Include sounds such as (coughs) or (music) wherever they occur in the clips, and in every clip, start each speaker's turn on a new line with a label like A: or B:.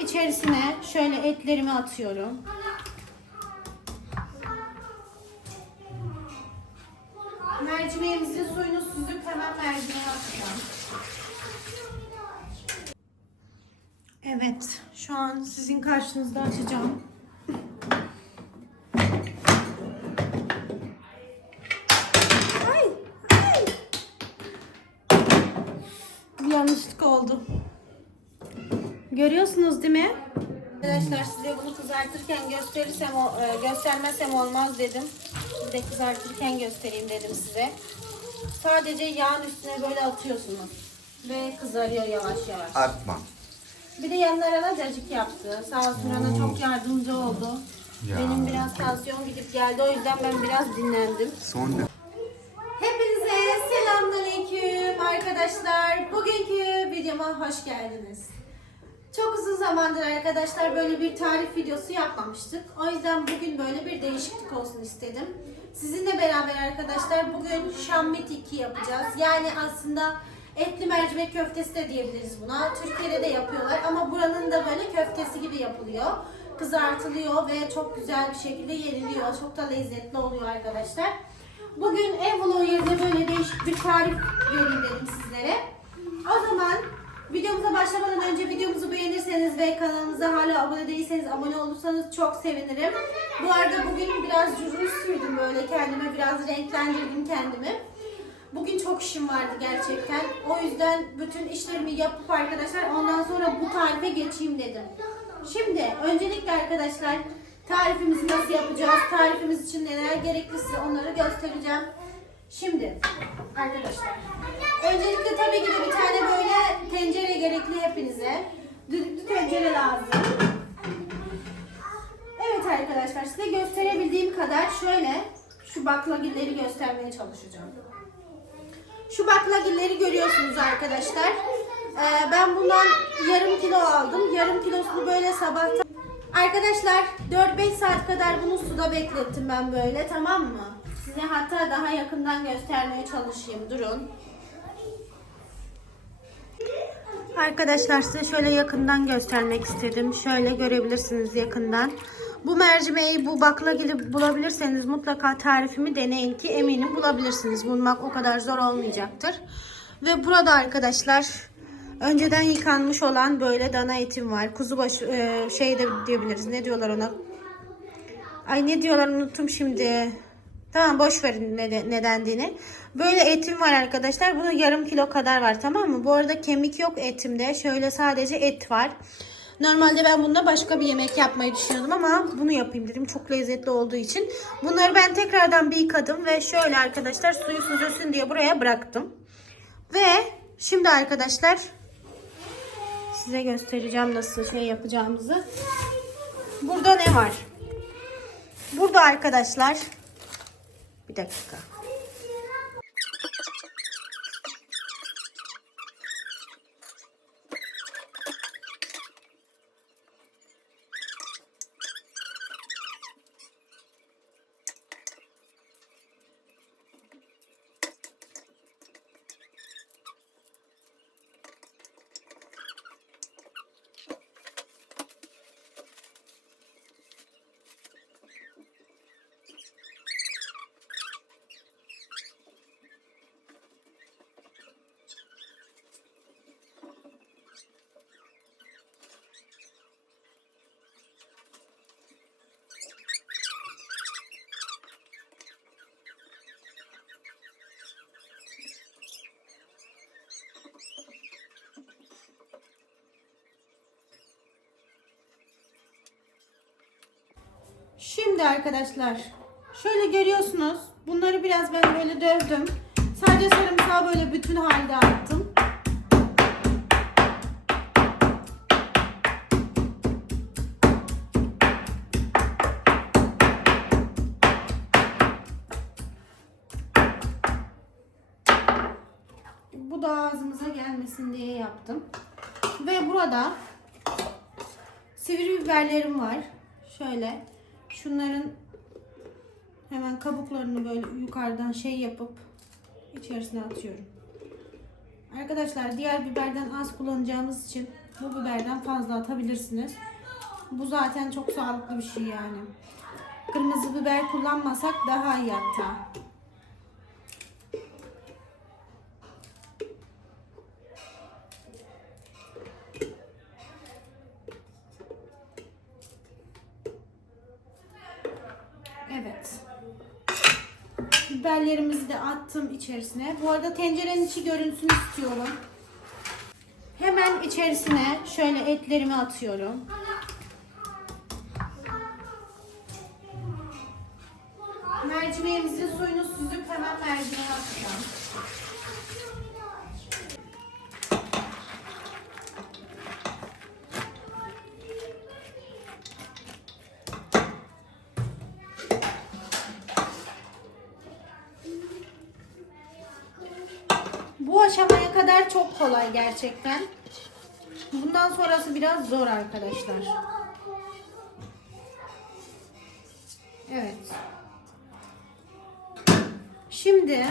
A: içerisine şöyle etlerimi atıyorum. Mercimeğimizin suyunu süzüp hemen mercimeğe atacağım. Evet, şu an sizin karşınızda açacağım. Görüyorsunuz değil mi? Arkadaşlar size bunu kızartırken gösterirsem e, göstermezsem olmaz dedim. Bir de kızartırken göstereyim dedim size. Sadece yağın üstüne böyle atıyorsunuz ve kızarıyor yavaş yavaş.
B: Atma.
A: Bir de yanlarına da cacık yaptı. Sağ olsun bana çok yardımcı oldu.
B: Ya.
A: Benim biraz tansiyon gidip geldi o yüzden ben biraz dinlendim.
B: Sonra
A: Hepinize selamünaleyküm arkadaşlar. Bugünkü videoma hoş geldiniz. Çok uzun zamandır arkadaşlar böyle bir tarif videosu yapmamıştık. O yüzden bugün böyle bir değişiklik olsun istedim. Sizinle beraber arkadaşlar bugün şammetiki yapacağız. Yani aslında etli mercimek köftesi de diyebiliriz buna. Türkiye'de de yapıyorlar ama buranın da böyle köftesi gibi yapılıyor. Kızartılıyor ve çok güzel bir şekilde yeniliyor. Çok da lezzetli oluyor arkadaşlar. Bugün ev vlogu böyle değişik bir tarif vereyim dedim sizlere. O zaman videomuza başlamadan önce videomuzu beğenirseniz ve kanalımıza hala abone değilseniz abone olursanız çok sevinirim. Bu arada bugün biraz ruj sürdüm böyle kendime biraz renklendirdim kendimi. Bugün çok işim vardı gerçekten. O yüzden bütün işlerimi yapıp arkadaşlar ondan sonra bu tarife geçeyim dedim. Şimdi öncelikle arkadaşlar tarifimizi nasıl yapacağız, tarifimiz için neler gerekli onları göstereceğim. Şimdi arkadaşlar öncelikle tabii ki de bir tane böyle tencere gerekli hepinize. Tencere lazım. Evet arkadaşlar size gösterebildiğim kadar şöyle şu baklagilleri göstermeye çalışacağım. Şu baklagilleri görüyorsunuz arkadaşlar. Ee, ben bundan yarım kilo aldım. Yarım kilosunu böyle sabahtan... Arkadaşlar 4-5 saat kadar bunu suda beklettim ben böyle tamam mı? Size hatta daha yakından göstermeye çalışayım. Durun. Arkadaşlar size şöyle yakından göstermek istedim. Şöyle görebilirsiniz yakından. Bu mercimeği, bu baklagili bulabilirseniz mutlaka tarifimi deneyin ki eminim bulabilirsiniz. Bulmak o kadar zor olmayacaktır. Ve burada arkadaşlar önceden yıkanmış olan böyle dana etim var. Kuzubaşı e, şey de diyebiliriz. Ne diyorlar ona? Ay ne diyorlar unuttum şimdi. Tamam boş verin ne, ne dendiğini. Böyle etim var arkadaşlar. Bunu yarım kilo kadar var tamam mı? Bu arada kemik yok etimde. Şöyle sadece et var. Normalde ben bununla başka bir yemek yapmayı düşünüyordum ama bunu yapayım dedim. Çok lezzetli olduğu için. Bunları ben tekrardan bir yıkadım ve şöyle arkadaşlar suyu süzülsün diye buraya bıraktım. Ve şimdi arkadaşlar size göstereceğim nasıl şey yapacağımızı. Burada ne var? Burada arkadaşlar bir dakika. Şimdi arkadaşlar şöyle görüyorsunuz. Bunları biraz ben böyle dövdüm. Sadece sarımsağı böyle bütün halde attım. Bu da ağzımıza gelmesin diye yaptım. Ve burada sivri biberlerim var. Şöyle şunların hemen kabuklarını böyle yukarıdan şey yapıp içerisine atıyorum. Arkadaşlar diğer biberden az kullanacağımız için Bu biberden fazla atabilirsiniz. Bu zaten çok sağlıklı bir şey yani. Kırmızı biber kullanmasak daha iyi hatta. Evet. Biberlerimizi de attım içerisine. Bu arada tencerenin içi görünsün istiyorum. Hemen içerisine şöyle etlerimi atıyorum. Bu aşamaya kadar çok kolay gerçekten. Bundan sonrası biraz zor arkadaşlar. Evet. Şimdi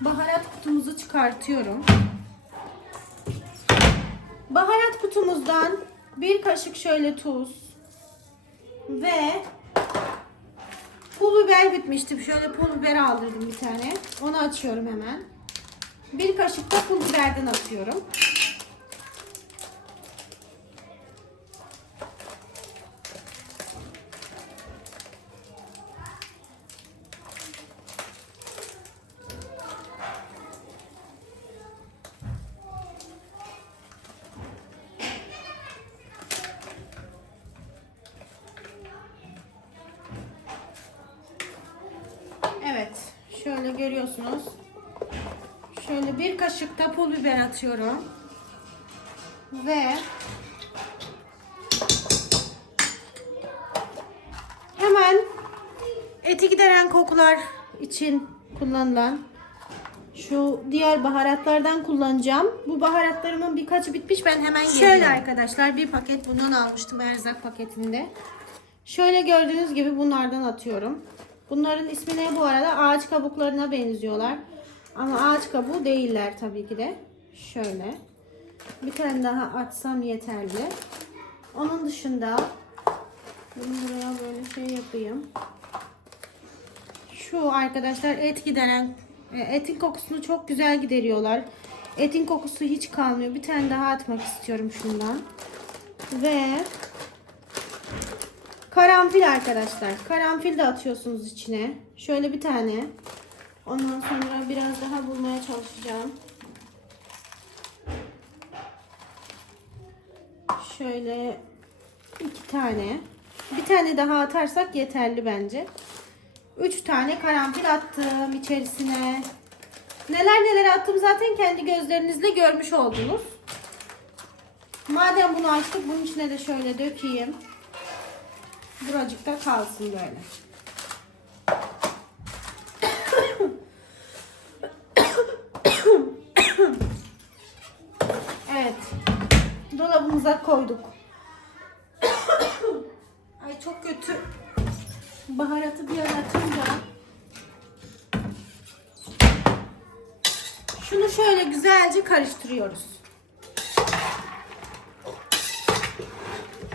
A: baharat kutumuzu çıkartıyorum. Baharat kutumuzdan bir kaşık şöyle tuz ve pul biber bitmişti. Şöyle pul biber aldırdım bir tane. Onu açıyorum hemen. Bir kaşık da pul biberden atıyorum. Evet, şöyle görüyorsunuz. Şöyle bir kaşık da pul biber atıyorum. Ve hemen eti gideren kokular için kullanılan şu diğer baharatlardan kullanacağım. Bu baharatlarımın birkaçı bitmiş. Ben hemen Şöyle arkadaşlar bir paket bundan almıştım erzak paketinde. Şöyle gördüğünüz gibi bunlardan atıyorum. Bunların ismi ne bu arada? Ağaç kabuklarına benziyorlar. Ama ağaç kabuğu değiller tabii ki de. Şöyle. Bir tane daha atsam yeterli. Onun dışında bunu buraya böyle şey yapayım. Şu arkadaşlar et gideren e, etin kokusunu çok güzel gideriyorlar. Etin kokusu hiç kalmıyor. Bir tane daha atmak istiyorum şundan. Ve karanfil arkadaşlar. Karanfil de atıyorsunuz içine. Şöyle bir tane. Ondan sonra biraz daha bulmaya çalışacağım. Şöyle iki tane. Bir tane daha atarsak yeterli bence. Üç tane karanfil attım içerisine. Neler neler attım zaten kendi gözlerinizle görmüş oldunuz. Madem bunu açtık bunun içine de şöyle dökeyim. Buracıkta kalsın böyle. Evet. Dolabımıza koyduk. (coughs) Ay çok kötü. Baharatı bir ara atınca. Şunu şöyle güzelce karıştırıyoruz.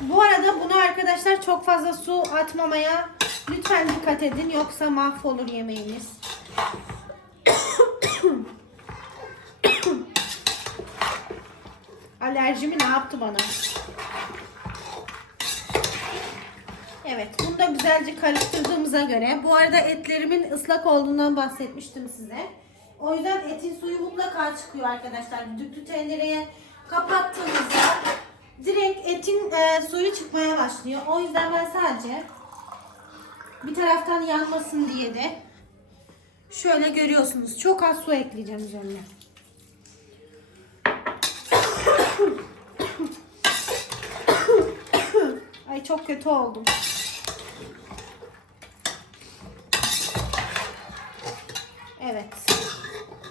A: Bu arada bunu arkadaşlar çok fazla su atmamaya lütfen dikkat edin yoksa mahvolur yemeğiniz. Alerjimi ne yaptı bana? Evet, bunu da güzelce karıştırdığımıza göre, bu arada etlerimin ıslak olduğundan bahsetmiştim size. O yüzden etin suyu mutlaka çıkıyor arkadaşlar. Düdüklü tencereye kapattığınızda direkt etin e, suyu çıkmaya başlıyor. O yüzden ben sadece bir taraftan yanmasın diye de şöyle görüyorsunuz. Çok az su ekleyeceğim üzerine. Ay çok kötü oldum. Evet.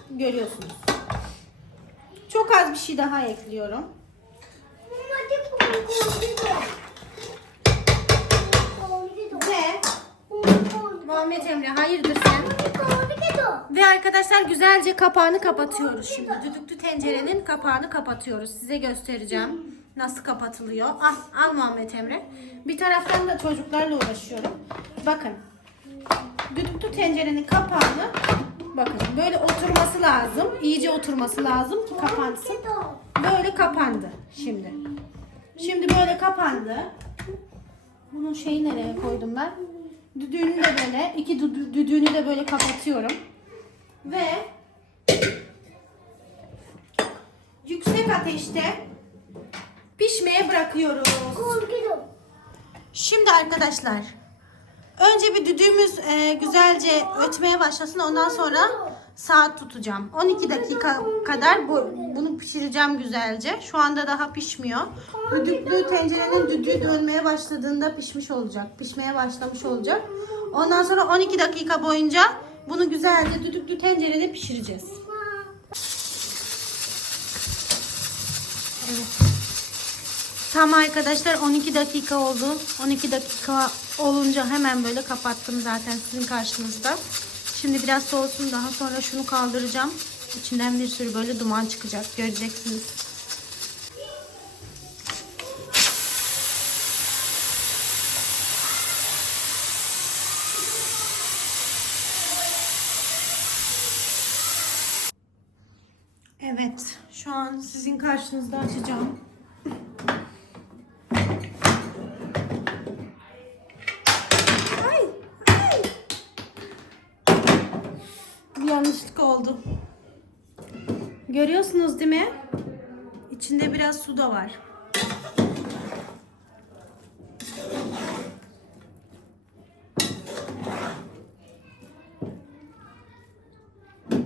A: Görüyorsunuz. Çok az bir şey daha ekliyorum. Ve Muhammed Emre hayırdır sen? Ve arkadaşlar güzelce kapağını kapatıyoruz şimdi. Düdüklü tencerenin kapağını kapatıyoruz. Size göstereceğim. Nasıl kapatılıyor. Al, al Muhammed Emre. Bir taraftan da çocuklarla uğraşıyorum. Bakın. Düdüklü tencerenin kapağını bakın böyle oturması lazım. İyice oturması lazım ki kapansın. Böyle kapandı şimdi. Şimdi böyle kapandı. Bunun şeyi nereye koydum ben? Düdüğünü de böyle, iki düdü- düdüğünü de böyle kapatıyorum. Ve yüksek ateşte bırakıyoruz. Şimdi arkadaşlar önce bir düdüğümüz e, güzelce ötmeye başlasın ondan sonra saat tutacağım. 12 dakika kadar bu, bunu pişireceğim güzelce. Şu anda daha pişmiyor. Düdüklü tencerenin düdüğü dönmeye başladığında pişmiş olacak. Pişmeye başlamış olacak. Ondan sonra 12 dakika boyunca bunu güzelce düdüklü tencerede pişireceğiz. Evet. Tam arkadaşlar 12 dakika oldu. 12 dakika olunca hemen böyle kapattım zaten sizin karşınızda. Şimdi biraz soğusun daha sonra şunu kaldıracağım. İçinden bir sürü böyle duman çıkacak. Göreceksiniz. Evet, şu an sizin karşınızda açacağım. Görüyorsunuz değil mi? İçinde biraz su da var.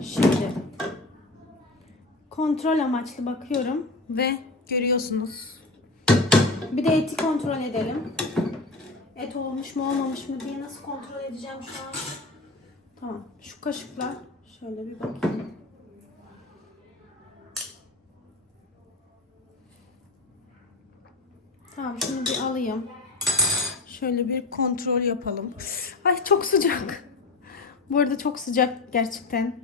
A: Şimdi kontrol amaçlı bakıyorum ve görüyorsunuz. Bir de eti kontrol edelim. Et olmuş mu olmamış mı diye nasıl kontrol edeceğim şu an. Tamam. Şu kaşıkla şöyle bir bakayım. Tamam şunu bir alayım. Şöyle bir kontrol yapalım. Ay çok sıcak. Bu arada çok sıcak gerçekten.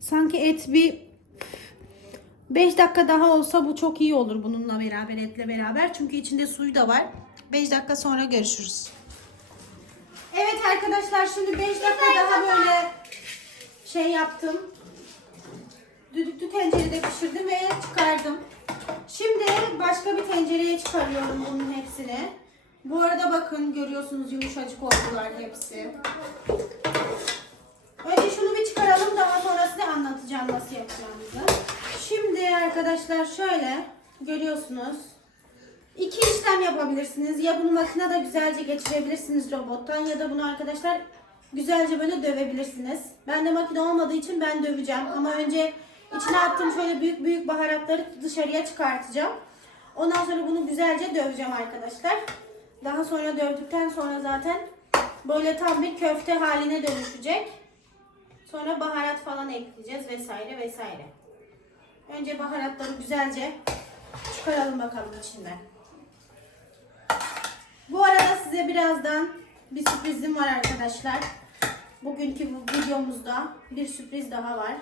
A: Sanki et bir 5 dakika daha olsa bu çok iyi olur bununla beraber etle beraber. Çünkü içinde suyu da var. 5 dakika sonra görüşürüz. Evet arkadaşlar şimdi 5 dakika daha böyle şey yaptım. Düdüklü tencerede pişirdim ve çıkardım. Şimdi başka bir tencereye çıkarıyorum bunun hepsini. Bu arada bakın görüyorsunuz yumuşacık oldular hepsi. Önce şunu bir çıkaralım daha sonra size anlatacağım nasıl yapacağımızı. Şimdi arkadaşlar şöyle görüyorsunuz. İki işlem yapabilirsiniz. Ya bunu makinede güzelce geçirebilirsiniz robottan ya da bunu arkadaşlar güzelce böyle dövebilirsiniz. Ben de makine olmadığı için ben döveceğim. Ama önce içine attığım şöyle büyük büyük baharatları dışarıya çıkartacağım. Ondan sonra bunu güzelce döveceğim arkadaşlar. Daha sonra dövdükten sonra zaten böyle tam bir köfte haline dönüşecek. Sonra baharat falan ekleyeceğiz vesaire vesaire. Önce baharatları güzelce çıkaralım bakalım içinden. Bu arada size birazdan bir sürprizim var arkadaşlar. Bugünkü bu videomuzda bir sürpriz daha var.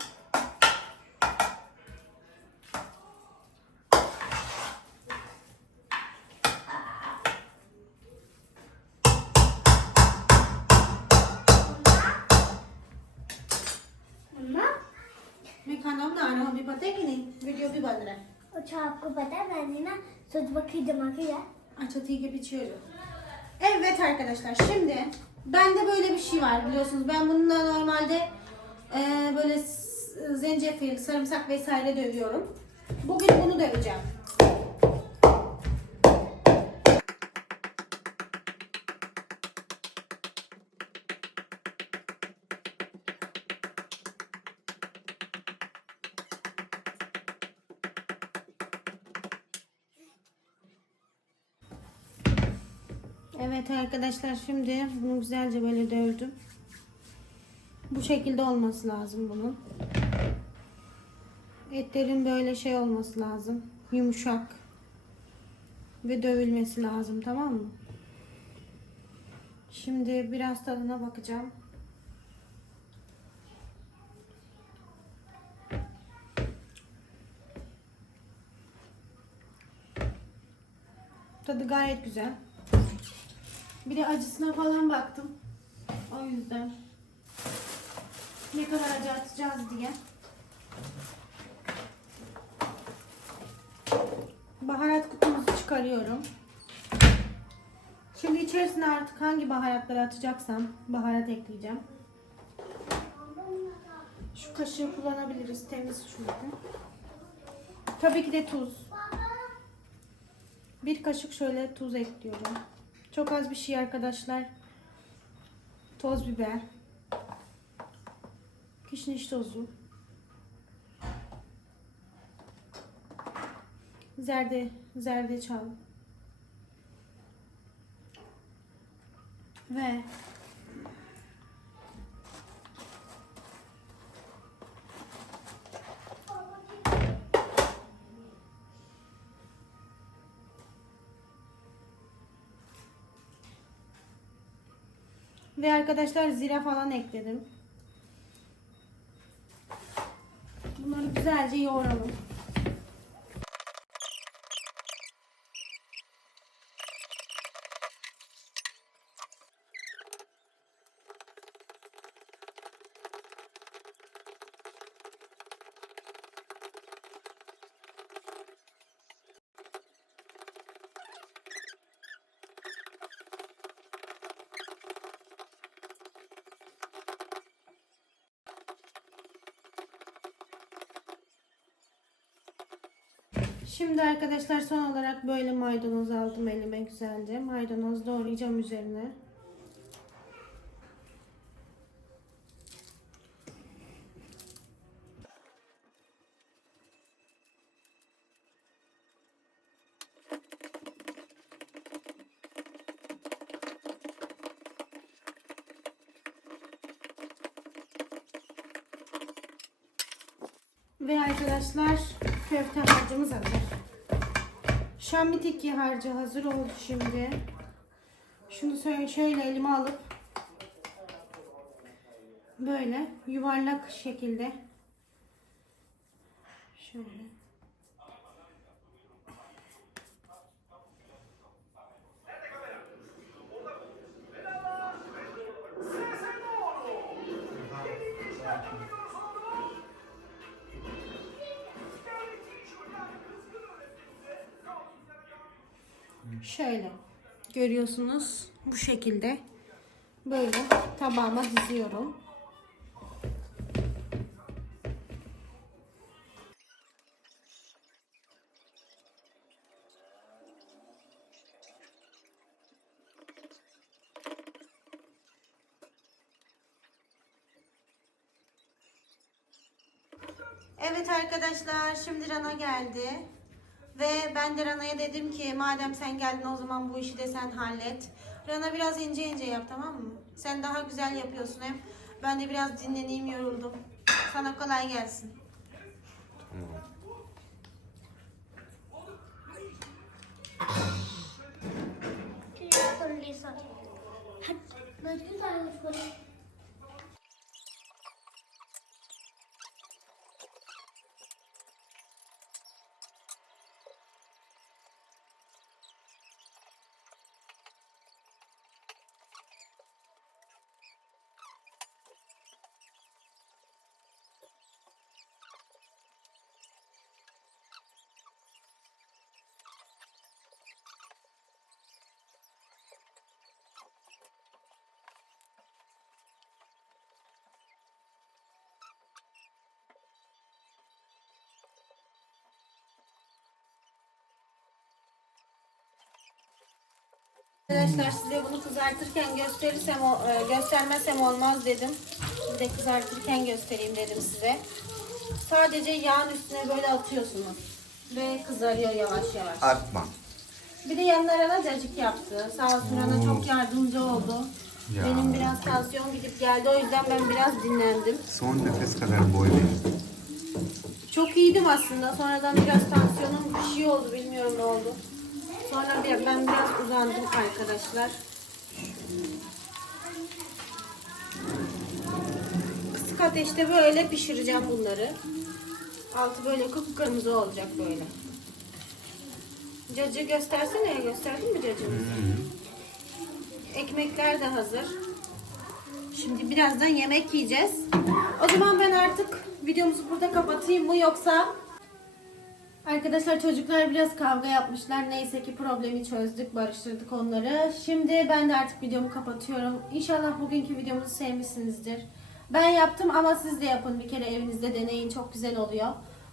A: 여기 마누라. 저
B: 아빠보다 나니나 söz bakıcım akıya. Ay
A: çatıyı gibi içiyorum. Evet arkadaşlar şimdi bende böyle bir şey var biliyorsunuz. Ben bununla normalde e, böyle zencefil, sarımsak vesaire dövüyorum. Bugün bunu döveceğim. Evet arkadaşlar şimdi bunu güzelce böyle dövdüm. Bu şekilde olması lazım bunun. Etlerin böyle şey olması lazım. Yumuşak. Ve dövülmesi lazım tamam mı? Şimdi biraz tadına bakacağım. Tadı gayet güzel. Bir de acısına falan baktım. O yüzden. Ne kadar acı atacağız diye. Baharat kutumuzu çıkarıyorum. Şimdi içerisine artık hangi baharatları atacaksam baharat ekleyeceğim. Şu kaşığı kullanabiliriz. Temiz çünkü. Tabii ki de tuz. Bir kaşık şöyle tuz ekliyorum. Çok az bir şey arkadaşlar. Toz biber. Kişniş tozu. Zerde, zerdeçal. Ve Ve arkadaşlar zira falan ekledim. Bunları güzelce yoğuralım. Şimdi arkadaşlar son olarak böyle maydanoz aldım elime güzelce. Maydanoz doğrayacağım üzerine. Ve arkadaşlar köfte harcımız hazır. Şambitiki harcı hazır oldu şimdi. Şunu şöyle elime alıp böyle yuvarlak şekilde Şöyle görüyorsunuz bu şekilde böyle tabağıma diziyorum. Evet arkadaşlar şimdi Rana geldi. Ve ben de Rana'ya dedim ki madem sen geldin o zaman bu işi de sen hallet. Rana biraz ince ince yap tamam mı? Sen daha güzel yapıyorsun hem. Ben de biraz dinleneyim yoruldum. Sana kolay gelsin. Arkadaşlar size bunu kızartırken gösterirsem o- e, göstermezsem olmaz dedim. Bir de kızartırken göstereyim dedim size. Sadece yağın üstüne böyle atıyorsunuz. Ve kızarıyor yavaş yavaş.
C: Atma.
A: Bir de yanlarına cacık yaptı. Sağ olsun bana çok yardımcı oldu.
C: Ya.
A: Benim biraz tansiyon gidip geldi. O yüzden ben biraz dinlendim.
C: Son nefes kadar boy verin.
A: Çok iyiydim aslında. Sonradan biraz tansiyonum bir şey oldu. Bilmiyorum ne oldu. Sonra bir, ben biraz uzandım arkadaşlar. Kısık ateşte böyle pişireceğim bunları. Altı böyle kıpkırmızı olacak böyle. Cacı göstersene. Gösterdin mi cacımızı? Ekmekler de hazır. Şimdi birazdan yemek yiyeceğiz. O zaman ben artık videomuzu burada kapatayım mı yoksa Arkadaşlar çocuklar biraz kavga yapmışlar. Neyse ki problemi çözdük, barıştırdık onları. Şimdi ben de artık videomu kapatıyorum. İnşallah bugünkü videomuzu sevmişsinizdir. Ben yaptım ama siz de yapın bir kere evinizde deneyin. Çok güzel oluyor.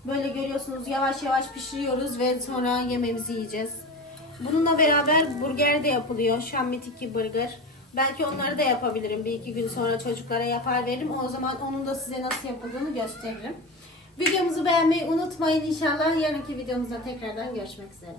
A: Böyle görüyorsunuz yavaş yavaş pişiriyoruz ve sonra yemeğimizi yiyeceğiz. Bununla beraber burger de yapılıyor. Şammitiki burger. Belki onları da yapabilirim. Bir iki gün sonra çocuklara yapar veririm. O zaman onun da size nasıl yapıldığını gösteririm. Videomuzu beğenmeyi unutmayın. İnşallah yarınki videomuzda tekrardan görüşmek üzere.